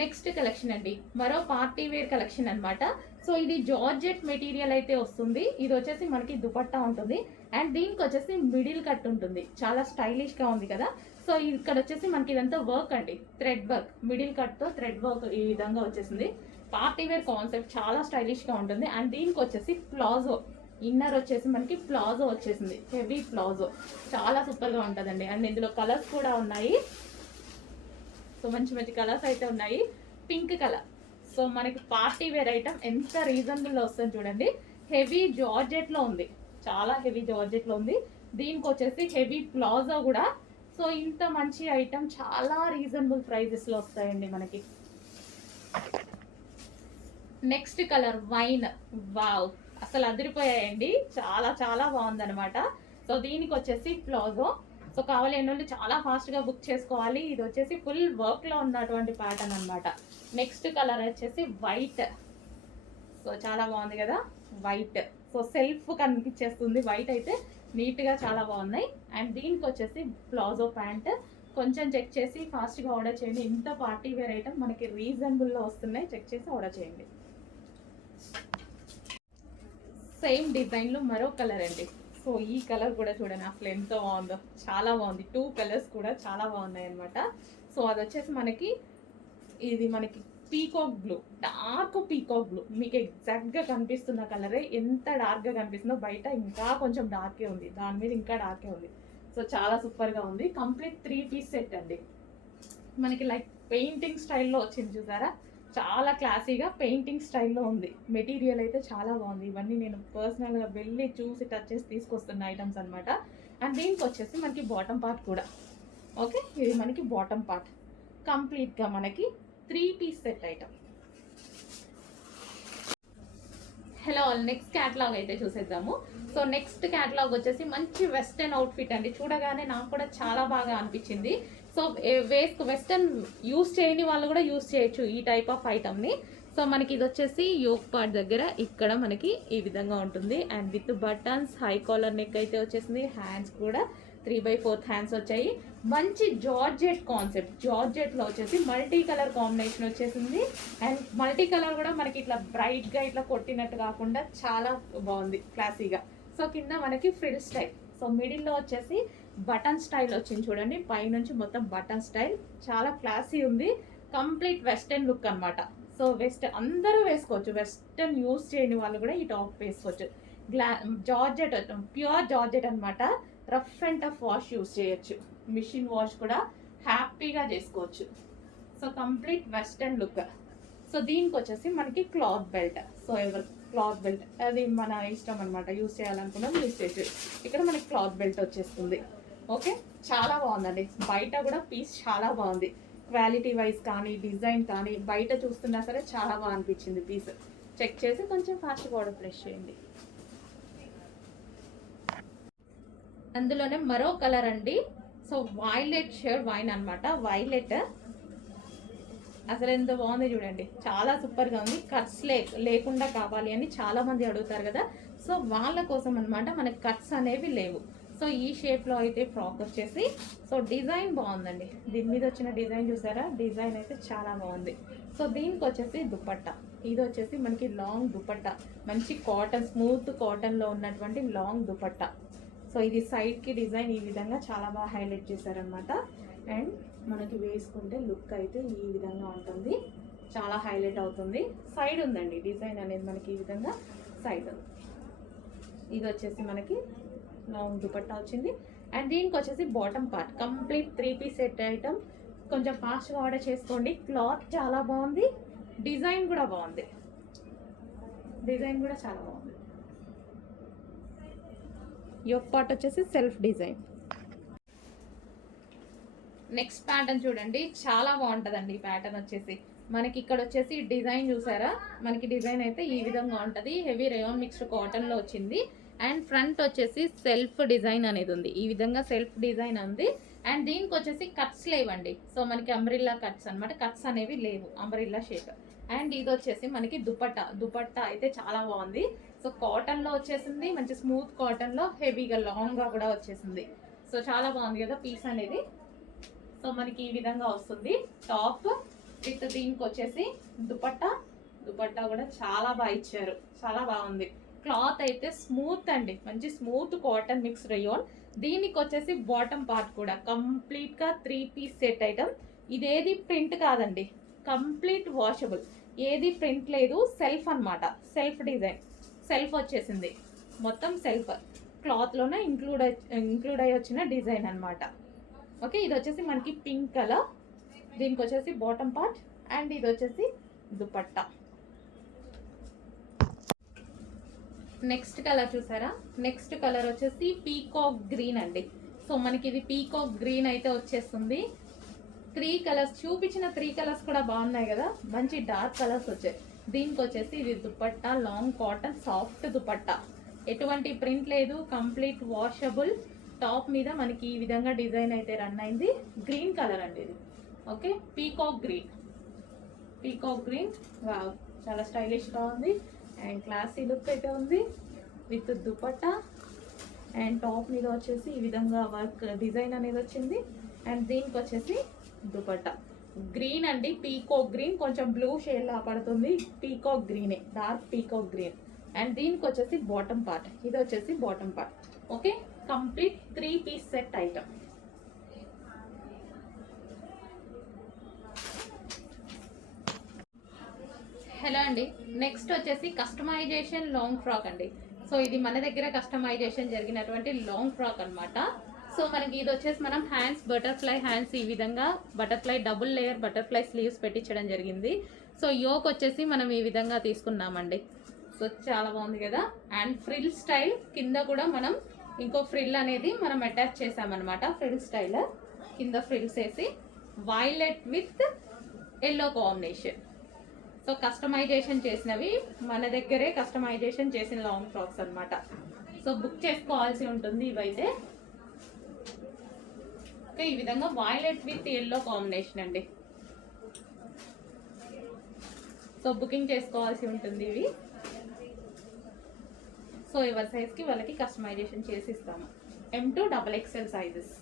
Next collection అండి, మరో party wear collection అన్నమాట. సో ఇది జార్జెట్ మెటీరియల్ అయితే వస్తుంది. ఇది వచ్చేసి మనకి దుపట్టా ఉంటుంది అండ్ దీనికి వచ్చేసి మిడిల్ కట్ ఉంటుంది. చాలా స్టైలిష్ గా ఉంది కదా. సో ఇక్కడ వచ్చేసి మనకి ఇదంతా వర్క్ అండి, థ్రెడ్ వర్క్, మిడిల్ కట్ తో థ్రెడ్ వర్క్ ఈ విధంగా వచ్చేసింది. పార్టీ వేర్ కాన్సెప్ట్ చాలా స్టైలిష్ గా ఉంటుంది. అండ్ దీనికి వచ్చేసి ప్లాజో ఇన్నర్ వచ్చేసి మనకి ప్లాజో వచ్చేసింది, హెవీ ప్లాజో, చాలా సూపర్ గా ఉంటుందండి. అండ్ ఇందులో కలర్స్ కూడా ఉన్నాయి. సో మంచి మంచి కలర్స్ అయితే ఉన్నాయి. పింక్ కలర్, సో మనకి పార్టీ వేర్ ఐటమ్ ఎంత రీజనబుల్ వస్తుంది చూడండి. హెవీ జార్జెట్ లో ఉంది, చాలా హెవీ జార్జెట్ లో ఉంది. దీనికి వచ్చేసి హెవీ ప్లాజో కూడా. సో ఇంత మంచి ఐటమ్ చాలా రీజనబుల్ ప్రైజెస్ లో వస్తాయండి మనకి. నెక్స్ట్ కలర్ వైన్, వావ్ అసలు అదిరిపోయాయండి, చాలా చాలా బాగుందన్నమాట. సో దీనికి వచ్చేసి ప్లాజో. సో కావాలి వాళ్ళు చాలా ఫాస్ట్గా బుక్ చేసుకోవాలి. ఇది వచ్చేసి ఫుల్ వర్క్లో ఉన్నటువంటి ప్యాటర్న్ అనమాట. నెక్స్ట్ కలర్ వచ్చేసి వైట్. సో చాలా బాగుంది కదా వైట్. సో సెల్ఫ్ కనిపించేస్తుంది వైట్ అయితే, నీట్గా చాలా బాగున్నాయి. అండ్ దీనికి వచ్చేసి ప్లాజో ప్యాంట్. కొంచెం చెక్ చేసి ఫాస్ట్గా ఆర్డర్ చేయండి. ఇంత పార్టీ వేర్ ఐటమ్ మనకి రీజనబుల్లో వస్తున్నాయి, చెక్ చేసి ఆర్డర్ చేయండి. సేమ్ డిజైన్లో మరో కలర్ అండి. సో ఈ కలర్ కూడా చూడండి అసలు ఎంత బాగుందో, చాలా బాగుంది. 2 కలర్స్ కూడా చాలా బాగున్నాయి అనమాట. సో అది వచ్చేసి మనకి ఇది మనకి peacock blue, dark peacock blue. మీకు ఎగ్జాక్ట్గా కనిపిస్తున్న కలరే, ఎంత డార్క్గా కనిపిస్తుందో బయట ఇంకా కొంచెం డార్కే ఉంది, దాని మీద ఇంకా డార్కే ఉంది. సో చాలా సూపర్గా ఉంది. కంప్లీట్ 3 పీస్ సెట్ అండి. మనకి లైక్ పెయింటింగ్ స్టైల్లో వచ్చింది చూసారా, చాలా క్లాసీగా పెయింటింగ్ స్టైల్లో ఉంది. మెటీరియల్ అయితే చాలా బాగుంది. ఇవన్నీ నేను పర్సనల్గా వెళ్ళి చూసి టచ్ చేసి తీసుకొస్తున్న ఐటమ్స్ అనమాట. అండ్ దీనికి వచ్చేసి మనకి బాటమ్ పార్ట్ కూడా. ఓకే, ఇది మనకి బాటమ్ పార్ట్. కంప్లీట్గా మనకి 3 piece set item. Hello all, next catalogue అయితే చూసేద్దాము. సో నెక్స్ట్ క్యాటలాగ్ వచ్చేసి మంచి వెస్టర్న్ అవుట్ఫిట్ అండి. చూడగానే నాకు కూడా చాలా బాగా అనిపించింది. సో వెస్టర్న్ యూస్ చేయని వాళ్ళు కూడా యూస్ చేయొచ్చు ఈ టైప్ ఆఫ్ ఐటమ్ని. సో మనకి ఇది వచ్చేసి యోక్ పార్ట్ దగ్గర ఇక్కడ మనకి ఈ విధంగా ఉంటుంది. And with buttons, high collar neck అయితే వచ్చేసింది. హ్యాండ్స్ కూడా 3/4 హ్యాండ్స్ వచ్చాయి. మంచి జార్జెట్ కాన్సెప్ట్, జార్జెట్లో వచ్చేసి మల్టీ కలర్ కాంబినేషన్ వచ్చేసింది. అండ్ మల్టీ కలర్ కూడా మనకి ఇట్లా బ్రైట్గా ఇట్లా కొట్టినట్టు కాకుండా చాలా బాగుంది, క్లాసీగా. సో కింద మనకి ఫ్రిల్ స్టైల్. సో మిడిల్లో వచ్చేసి బటన్ స్టైల్ వచ్చింది చూడండి, పైనుంచి మొత్తం బటన్ స్టైల్, చాలా క్లాసీ ఉంది. కంప్లీట్ వెస్టర్న్ లుక్ అనమాట. సో వెస్టర్న్ అందరూ వేసుకోవచ్చు, వెస్టర్న్ యూస్ చేయని వాళ్ళు కూడా ఈ టాప్ వేసుకోవచ్చు. జార్జెట్, ప్యూర్ జార్జెట్ అనమాట. Rough and tough wash use చేయొచ్చు, మిషన్ వాష్ కూడా హ్యాపీగా చేసుకోవచ్చు. So complete western look. So దీనికి వచ్చేసి మనకి క్లాత్ బెల్ట్. సో ఎవరు క్లాత్ బెల్ట్ అది మన ఇష్టం అనమాట, యూస్ చేయాలనుకున్నాం యూస్ చేసి. ఇక్కడ మనకి క్లాత్ బెల్ట్ వచ్చేస్తుంది. ఓకే, చాలా బాగుందండి. బయట కూడా పీస్ చాలా బాగుంది, క్వాలిటీ వైజ్ కానీ డిజైన్ కానీ బయట చూస్తున్నా సరే చాలా బాగా అనిపించింది పీస్. చెక్ చేసి కొంచెం ఫాస్ట్గా ఆర్డర్ ప్లేస్ చేయండి. అందులోనే మరో కలర్ అండి. సో వైలెట్ షేడ్ వైన్ అనమాట. వైలెట్ అసలు ఎంత బాగుంది చూడండి, చాలా సూపర్గా ఉంది. కట్స్ లేకుండా కావాలి అని చాలా మంది అడుగుతారు కదా. సో వాళ్ళ కోసం అనమాట, మనకి కట్స్ అనేవి లేవు. సో ఈ షేప్లో అయితే ఫ్రాక్ వచ్చేసి, సో డిజైన్ బాగుందండి. దీని మీద వచ్చిన డిజైన్ చూసారా, డిజైన్ అయితే చాలా బాగుంది. సో దీనికి వచ్చేసి దుపట్టా. ఇది వచ్చేసి మనకి లాంగ్ దుపట్టా, మంచి కాటన్, స్మూత్ కాటన్లో ఉన్నటువంటి లాంగ్ దుపట్టా. సో ఇది సైడ్కి డిజైన్ ఈ విధంగా చాలా బాగా హైలైట్ చేశారనమాట. అండ్ మనకి వేసుకుంటే లుక్ అయితే ఈ విధంగా ఉంటుంది, చాలా హైలైట్ అవుతుంది. సైడ్ ఉందండి డిజైన్ అనేది మనకి ఈ విధంగా సైడ్ ఉంది. ఇది వచ్చేసి మనకి లాంగ్ దుపట్టా వచ్చింది. అండ్ దీనికి వచ్చేసి bottom part. Complete 3 piece set item. కొంచెం ఫాస్ట్గా ఆర్డర్ చేసుకోండి. క్లాత్ చాలా బాగుంది, డిజైన్ కూడా బాగుంది, డిజైన్ కూడా చాలా బాగుంది. యోక్ పార్ట్ వచ్చేసి సెల్ఫ్ డిజైన్. నెక్స్ట్ ప్యాటర్న్ చూడండి, చాలా బాగుంటుందండి. ఈ ప్యాటర్న్ వచ్చేసి మనకి ఇక్కడ వచ్చేసి డిజైన్ చూసారా, మనకి డిజైన్ అయితే ఈ విధంగా ఉంటుంది. హెవీ రేయాన్ మిక్స్డ్ కాటన్లో వచ్చింది. అండ్ ఫ్రంట్ వచ్చేసి సెల్ఫ్ డిజైన్ అనేది ఉంది, ఈ విధంగా సెల్ఫ్ డిజైన్ ఉంది. అండ్ దీనికి వచ్చేసి కట్స్ లేవండి. సో మనకి అంబ్రిల్లా కట్స్ అనమాట, కట్స్ అనేవి లేవు, అంబ్రిల్లా షేప్. అండ్ ఇది వచ్చేసి మనకి దుపట్టా. దుపట్టా అయితే చాలా బాగుంది. సో కాటన్లో వచ్చేసింది, మంచి స్మూత్ కాటన్లో హెవీగా లాంగ్గా కూడా వచ్చేసింది. సో చాలా బాగుంది కదా పీస్ అనేది. సో మనకి ఈ విధంగా వస్తుంది టాప్. విత్ దీనికి వచ్చేసి దుపట్టా. దుపట్టా కూడా చాలా బాగా ఇచ్చారు, చాలా బాగుంది. క్లాత్ అయితే స్మూత్ అండి, మంచి స్మూత్ కాటన్ మిక్స్ రేయాన్. దీనికి వచ్చేసి బాటమ్ పార్ట్ కూడా కంప్లీట్గా 3 పీస్ సెట్ ఐటమ్. ఇదేది ప్రింట్ కాదండి, కంప్లీట్ వాషబుల్, ఏది ప్రింట్ లేదు, సెల్ఫ్ అన్నమాట. సెల్ఫ్ డిజైన్, సెల్ఫ్ వచ్చేసింది మొత్తం, సెల్ఫ్ క్లాత్లోనే ఇంక్లూడ్ అయ్యి వచ్చిన డిజైన్ అన్నమాట. ఓకే, ఇది వచ్చేసి మనకి పింక్ కలర్. దీనికి వచ్చేసి బాటమ్ పార్ట్ అండ్ ఇది వచ్చేసి దుపట్టా. నెక్స్ట్ కలర్ చూసారా, నెక్స్ట్ కలర్ వచ్చేసి పీకాక్ గ్రీన్ అండి. సో మనకి ఇది పీకాక్ గ్రీన్ అయితే వచ్చేస్తుంది. 3 కలర్స్ చూపించిన 3 కలర్స్ కూడా బాగున్నాయి కదా, మంచి డార్క్ కలర్స్ వచ్చాయి. దీనికి వచ్చేసి ఇది dupatta, long cotton soft dupatta, ఎటువంటి ప్రింట్ లేదు, కంప్లీట్ వాషబుల్. టాప్ మీద మనకి ఈ విధంగా డిజైన్ అయితే రన్ అయింది. గ్రీన్ కలర్ అండి ఇది. Okay, peacock green. Peacock green, wow, చాలా స్టైలిష్గా ఉంది అండ్ క్లాసీ లుక్ అయితే ఉంది విత్ దుపట్టా. అండ్ టాప్ మీద వచ్చేసి ఈ విధంగా వర్క్ డిజైన్ అనేది వచ్చింది. అండ్ దీనికి వచ్చేసి దుపట్టా గ్రీన్ అండి, పీకాక్ గ్రీన్, కొంచెం బ్లూ షేడ్ లా పడుతుంది. పీకాక్ గ్రీనే, డార్క్ పీకాక్ గ్రీన్. అండ్ దీనికి వచ్చేసి బాటమ్ పార్ట్, ఇది వచ్చేసి bottom part. Okay, complete 3 piece set item. Hello అండి, నెక్స్ట్ వచ్చేసి కస్టమైజేషన్ లాంగ్ ఫ్రాక్ అండి. సో ఇది మన దగ్గర కస్టమైజేషన్ జరిగినటువంటి లాంగ్ ఫ్రాక్ అన్నమాట. సో మనకి ఇది వచ్చేసి మనం హ్యాండ్స్, బటర్ఫ్లై హ్యాండ్స్, ఈ విధంగా butterfly double layer butterfly sleeves పెట్టించడం జరిగింది. సో యోక్ వచ్చేసి మనం ఈ విధంగా తీసుకున్నామండి. సో చాలా బాగుంది కదా. అండ్ ఫ్రిల్ స్టైల్ కింద కూడా మనం ఇంకో ఫ్రిల్ అనేది మనం అటాచ్ చేసామన్నమాట. ఫ్రిల్ స్టైల్ కింద ఫ్రిల్స్ వేసి violet with yellow combination. So customisation చేసినవి మన దగ్గరే కస్టమైజేషన్ చేసిన లాంగ్ ఫ్రాక్స్ అన్నమాట. సో బుక్ చేసుకోవాల్సి ఉంటుంది ఇవైతే. ఓకే, ఈ విధంగా వైలెట్ విత్ ఎల్లో కాంబినేషన్ అండి. సో బుకింగ్ చేసుకోవాల్సి ఉంటుంది ఇవి. సో ఎవరి సైజ్కి వాళ్ళకి కస్టమైజేషన్ చేసి ఇస్తాము. M2 XXL sizes.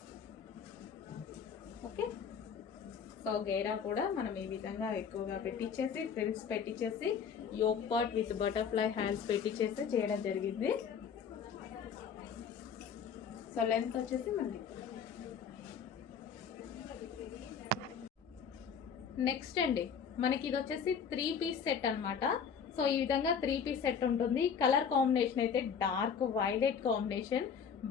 Okay, so గేరా కూడా మనం ఈ విధంగా ఎక్కువగా పెట్టించేసి ఫ్రిల్స్ పెట్టించేసి yoke part with butterfly hands పెట్టించేసి చేయడం జరిగింది. సో లెంత్ వచ్చేసి మనకి నెక్స్ట్ అండి, మనకి ఇది వచ్చేసి 3 పీస్ సెట్ అన్నమాట. సో ఈ విధంగా 3 పీస్ సెట్ ఉంటుంది. కలర్ కాంబినేషన్ అయితే డార్క్ వైలెట్ కాంబినేషన్,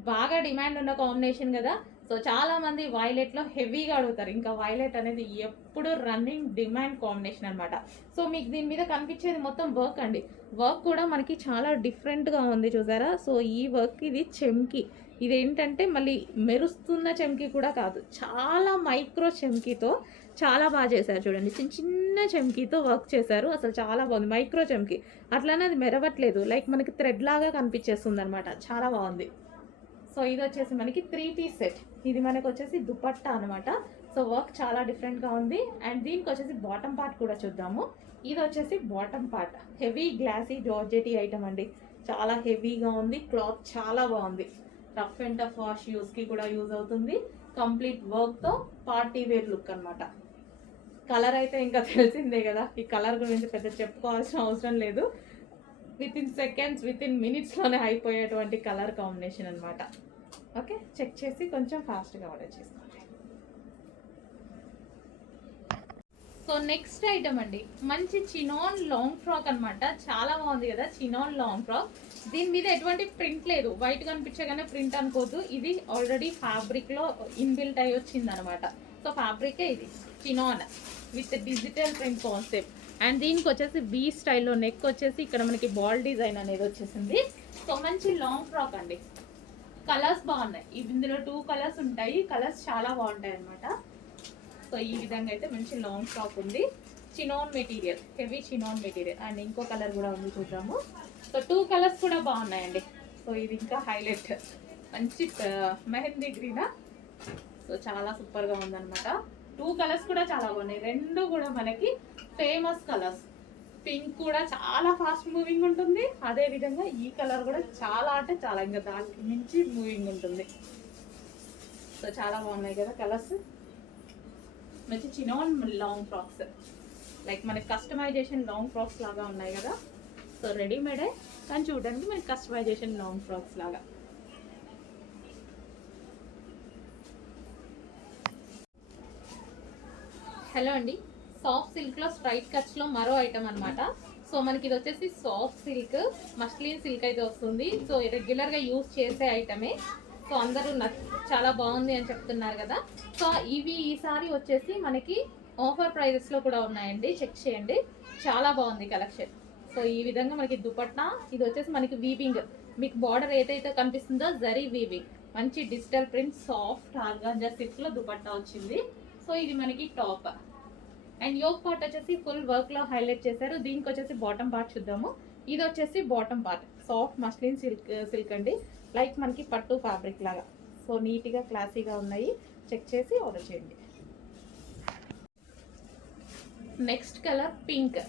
బాగా డిమాండ్ ఉన్న కాంబినేషన్ కదా. సో చాలా మంది వైలెట్ లో హెవీగా అడుగుతారు. ఇంకా వైలెట్ అనేది ఎప్పుడు రన్నింగ్ డిమాండ్ కాంబినేషన్ అన్నమాట. సో మీకు దీని మీద కనిపించేది మొత్తం వర్క్ అండి. వర్క్ కూడా మనకి చాలా డిఫరెంట్ గా ఉంది చూసారా. సో ఈ వర్క్ ఇది చెమ్కి, ఇదేంటంటే మళ్ళీ మెరుస్తున్న చెమ్కి కూడా కాదు, చాలా మైక్రో చెమ్కీతో చాలా బాగా చేశారు. చూడండి, చిన్న చిన్న చెమ్కీతో వర్క్ చేశారు. అసలు చాలా బాగుంది. మైక్రో చెమ్కీ అట్లానే అది మెరవట్లేదు, లైక్ మనకి థ్రెడ్ లాగా కనిపించేస్తుంది అనమాట. చాలా బాగుంది. సో ఇది వచ్చేసి మనకి 3 పీస్ సెట్. ఇది మనకు వచ్చేసి దుపట్టా అనమాట. సో వర్క్ చాలా డిఫరెంట్గా ఉంది. అండ్ దీనికి వచ్చేసి బాటమ్ పార్ట్ కూడా చూద్దాము. ఇది వచ్చేసి bottom part, heavy glossy georgette item అండి. చాలా హెవీగా ఉంది, క్లాత్ చాలా బాగుంది. రఫ్ అండ్ టఫ్ వాష్ యూస్కి కూడా యూజ్ అవుతుంది. కంప్లీట్ వర్క్తో పార్టీ వేర్ లుక్ అనమాట. కలర్ అయితే ఇంకా తెలిసిందే కదా, ఈ కలర్ గురించి పెద్ద చెప్పుకోవాల్సిన అవసరం లేదు. Within seconds, within మినిట్స్లోనే అయిపోయేటువంటి కలర్ కాంబినేషన్ అనమాట. ఓకే, చెక్ చేసి కొంచెం ఫాస్ట్గా ఆర్డర్ చేసుకోండి. సో నెక్స్ట్ ఐటమ్ అండి, మంచి చినాన్ లాంగ్ ఫ్రాక్ అనమాట. చాలా బాగుంది కదా, చినాన్ లాంగ్ ఫ్రాక్. దీని మీద ఎటువంటి ప్రింట్ లేదు, వైట్ కనిపించగానే ప్రింట్ అనుకోద్దు. ఇది ఆల్రెడీ ఫ్యాబ్రిక్లో ఇన్బిల్ట్ అయ్యి వచ్చింది అనమాట. సో ఫ్యాబ్రికే ఇది chinon with digital print concept. And దీనికి వచ్చేసి బీ స్టైల్లో నెక్ వచ్చేసి ఇక్కడ మనకి బాల్ డిజైన్ అనేది వచ్చేసింది. సో మంచి లాంగ్ ఫ్రాక్ అండి. కలర్స్ బాగున్నాయి, ఇందులో 2 కలర్స్ ఉంటాయి. కలర్స్ చాలా బాగుంటాయి అనమాట. సో ఈ విధంగా అయితే మంచి లాంగ్ ఫ్రాక్ ఉంది. Chinon material, heavy chinon material. And ఇంకో కలర్ కూడా ఉంది, చూద్దాము. సో 2 కలర్స్ కూడా బాగున్నాయండి. సో ఇది ఇంకా హైలైట్, మంచి మెహందీ గ్రీనా. సో చాలా సూపర్గా ఉందన్నమాట. 2 కలర్స్ కూడా చాలా బాగున్నాయి. 2 కూడా మనకి ఫేమస్ కలర్స్. పింక్ కూడా చాలా ఫాస్ట్ మూవింగ్ ఉంటుంది. అదే విధంగా ఈ కలర్ కూడా చాలా అంటే చాలా, ఇంకా దానికి మించి మూవింగ్ ఉంటుంది. సో చాలా బాగున్నాయి కదా కలర్స్. మంచి చినాన్ లాంగ్ ఫ్రాక్స్. లైక్ మనకి కస్టమైజేషన్ లాంగ్ ఫ్రాక్స్ లాగా ఉన్నాయి కదా. సో రెడీమేడే కానీ చూడడానికి మనకి కస్టమైజేషన్ లాంగ్ ఫ్రాక్స్ లాగా. హలో అండి, సాఫ్ట్ సిల్క్లో స్ట్రైట్ కట్స్లో మరో ఐటమ్ అనమాట. సో మనకి ఇది వచ్చేసి సాఫ్ట్ సిల్క్, మస్లిన్ సిల్క్ అయితే వస్తుంది. సో రెగ్యులర్గా యూజ్ చేసే ఐటమే. సో అందరూ చాలా బాగుంది అని చెప్తున్నారు కదా. సో ఇవి ఈసారి వచ్చేసి మనకి ఆఫర్ ప్రైజెస్లో కూడా ఉన్నాయండి, చెక్ చేయండి. చాలా బాగుంది కలెక్షన్. సో ఈ విధంగా మనకి దుపట్టా, ఇది వచ్చేసి మనకి వీవింగ్, మీకు బార్డర్ ఏదైతే కనిపిస్తుందో జరీ వీవింగ్, మంచి డిజిటల్ ప్రింట్ సాఫ్ట్ ఆర్గాంజా సిల్క్లో దుపట్టా వచ్చింది. సో ఇది మనకి టాప్ అండ్ యోక్ పార్ట్ వచ్చేసి ఫుల్ వర్క్లో హైలైట్ చేశారు. దీనికి వచ్చేసి బాటమ్ పార్ట్ చూద్దాము. ఇది వచ్చేసి bottom part soft muslin silk అండి, లైక్ మనకి పట్టు ఫ్యాబ్రిక్ లాగా. సో నీట్గా క్లాసీగా ఉన్నాయి, చెక్ చేసి ఆర్డర్ చేయండి. Next colour pink.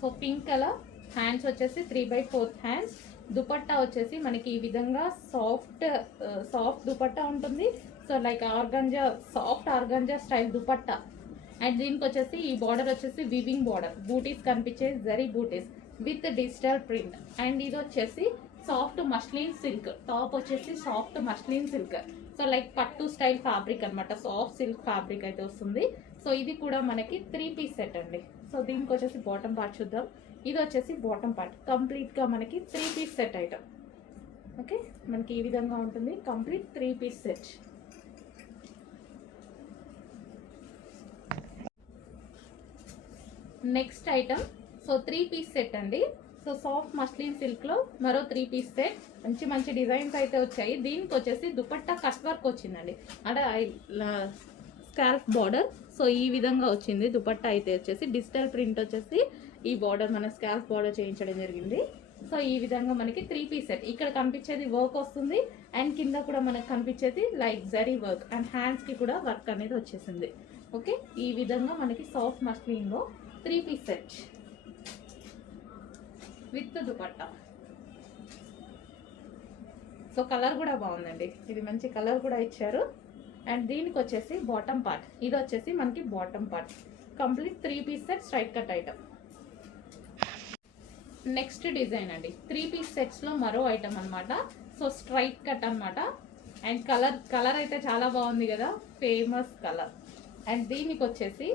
So pink colour, hands వచ్చేసి 3/4 హ్యాండ్స్. దుపట్టా వచ్చేసి మనకి ఈ విధంగా సాఫ్ట్ దుపట్టా ఉంటుంది. So like organza, soft organza style dupatta. And దీనికి వచ్చేసి ఈ బార్డర్ వచ్చేసి వివింగ్ బార్డర్, బూటీస్ కనిపించే జరీ బూటీస్ విత్ డిజిటల్ ప్రింట్. అండ్ ఇది వచ్చేసి సాఫ్ట్ మస్లిన్ సిల్క్, టాప్ వచ్చేసి soft muslin silk. So like పట్టు స్టైల్ ఫ్యాబ్రిక్ అనమాట, సాఫ్ట్ సిల్క్ ఫ్యాబ్రిక్ అయితే వస్తుంది. సో ఇది కూడా మనకి 3 పీస్ సెట్ అండి. సో దీనికి వచ్చేసి బాటమ్ పార్ట్ చూద్దాం. ఇది వచ్చేసి బాటమ్ పార్ట్, కంప్లీట్గా మనకి 3 పీస్ సెట్ ఐటమ్. ఓకే, మనకి ఈ విధంగా ఉంటుంది complete 3 piece set. Next item, so 3 piece set అండి. సో సాఫ్ట్ మస్లిన్ సిల్క్లో మరో 3 పీస్ సెట్, మంచి మంచి డిజైన్స్ అయితే వచ్చాయి. దీనికి వచ్చేసి దుపట్టా కట్ వర్క్ వచ్చిందండి, అంటే స్కాల్ఫ్ బార్డర్. సో ఈ విధంగా వచ్చింది దుపట్టా అయితే వచ్చేసి డిజిటల్ ప్రింట్ వచ్చేసి ఈ బార్డర్ మన స్కాల్ఫ్ బార్డర్ చేయించడం జరిగింది. సో ఈ విధంగా మనకి 3 పీస్ సెట్. ఇక్కడ కనిపించేది వర్క్ వస్తుంది అండ్ కింద కూడా మనకు కనిపించేది లైక్ జరీ వర్క్ అండ్ హ్యాండ్స్కి కూడా వర్క్ అనేది వచ్చేసింది. ఓకే, ఈ విధంగా మనకి సాఫ్ట్ మస్లిన్లో 3 piece set with dupatta. So colour కూడా బాగుందండి, ఇది మంచి కలర్ కూడా ఇచ్చారు. అండ్ దీనికి వచ్చేసి బాటమ్ పార్ట్, ఇది వచ్చేసి మనకి bottom part complete 3 piece set straight cut item. Next design అండి, 3 పీస్ సెట్స్లో మరో ఐటమ్ అనమాట. సో స్ట్రైట్ కట్ అనమాట. అండ్ కలర్ అయితే చాలా బాగుంది కదా, ఫేమస్ కలర్. అండ్ దీనికి వచ్చేసి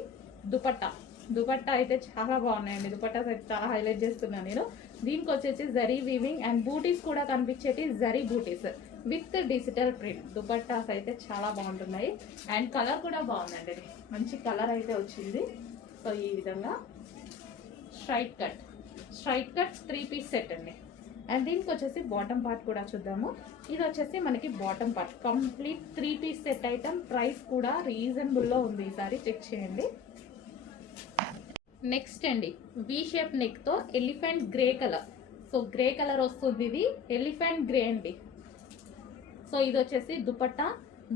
దుపట్టా అయితే చాలా బాగున్నాయండి, దుపట్టాస్ అయితే చాలా హైలైట్ చేస్తున్నాను నేను. దీనికి వచ్చేసి జరీ వీవింగ్ అండ్ బూటీస్ కూడా కనిపించేటి జరీ బూటీస్ విత్ డిజిటల్ ప్రింట్. దుపట్టాస్ అయితే చాలా బాగుంటున్నాయి అండ్ కలర్ కూడా బాగుందండి, మంచి కలర్ అయితే వచ్చింది. సో ఈ విధంగా స్ట్రైట్ కట్ 3 పీస్ సెట్ అండి. అండ్ దీనికి వచ్చేసి బాటమ్ పార్ట్ కూడా చూద్దాము. ఇది వచ్చేసి మనకి bottom part complete 3 piece set item. Price కూడా రీజనబుల్లో ఉంది, ఈసారి చెక్ చేయండి. నెక్స్ట్ అండి, వి షేప్ నెక్తో elephant grey colour. So grey colour వస్తుంది, ఇది ఎలిఫెంట్ గ్రే అండి. సో ఇది వచ్చేసి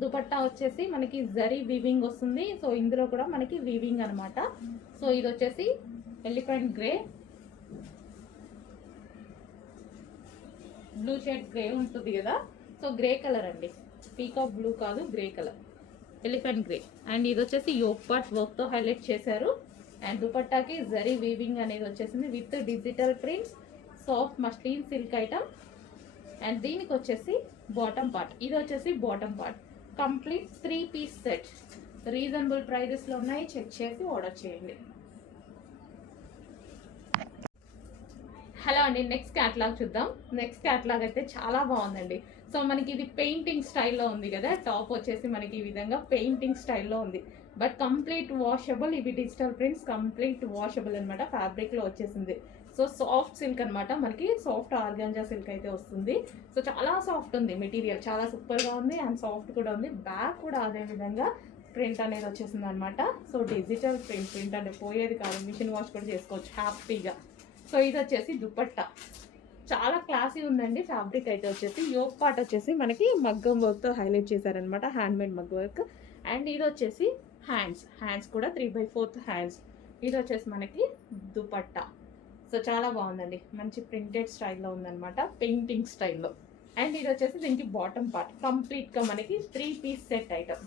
దుపట్టా వచ్చేసి మనకి జరీ వీవింగ్ వస్తుంది. సో ఇందులో కూడా మనకి వీవింగ్ అనమాట. సో ఇది వచ్చేసి elephant grey, blue shade grey ఉంటుంది కదా. సో గ్రే కలర్ అండి, పీకాక్ బ్లూ కాదు, grey colour elephant grey. And ఇది వచ్చేసి యోక్ పార్ట్ వర్క్తో హైలైట్ చేశారు. అండ్ దుపట్టాకి జరీ వీవింగ్ అనేది వచ్చేసింది with digital prints, soft muslin silk item. And దీనికి వచ్చేసి బాటమ్ పార్ట్, ఇది వచ్చేసి bottom part complete 3 piece set. Reasonable ప్రైజెస్లో ఉన్నాయి, చెక్ చేసి ఆర్డర్ చేయండి. హలో అండి, నెక్స్ట్ క్యాటలాగ్ చూద్దాం. నెక్స్ట్ క్యాటలాగ్ అయితే చాలా బాగుందండి. సో మనకి ఇది పెయింటింగ్ స్టైల్లో ఉంది కదా, టాప్ వచ్చేసి మనకి ఈ విధంగా పెయింటింగ్ స్టైల్లో ఉంది. బట్ కంప్లీట్ వాషబుల్, ఇవి డిజిటల్ ప్రింట్స్ కంప్లీట్ వాషబుల్ అనమాట, ఫ్యాబ్రిక్లో వచ్చేసింది. సో సాఫ్ట్ సిల్క్ అనమాట, మనకి సాఫ్ట్ ఆర్గాంజా సిల్క్ అయితే వస్తుంది. సో చాలా సాఫ్ట్ ఉంది మెటీరియల్, చాలా సూపర్గా ఉంది అండ్ సాఫ్ట్ కూడా ఉంది. బ్యాక్ కూడా అదే విధంగా ప్రింట్ అనేది వచ్చేసింది అనమాట. సో డిజిటల్ ప్రింట్ అంటే పోయేది కాదు, మిషన్ వాష్ కూడా చేసుకోవచ్చు హ్యాపీగా. సో ఇది వచ్చేసి దుపట్టా, చాలా క్లాసీ ఉందండి. ఫ్యాబ్రిక్ అయితే వచ్చేసి యోక్ పార్ట్ వచ్చేసి మనకి మగ్గం వర్క్తో హైలైట్ చేశారనమాట, హ్యాండ్మేడ్ మగ్గ వర్క్. అండ్ ఇది వచ్చేసి హ్యాండ్స్ కూడా 3/4 హ్యాండ్స్. ఇది వచ్చేసి మనకి దుపట్టా. సో చాలా బాగుందండి, మంచి ప్రింటెడ్ స్టైల్లో ఉందన్నమాట, పెయింటింగ్ స్టైల్లో. అండ్ ఇది వచ్చేసి దీనికి బాటమ్ పార్ట్ కంప్లీట్గా మనకి 3 పీస్ సెట్ ఐటమ్.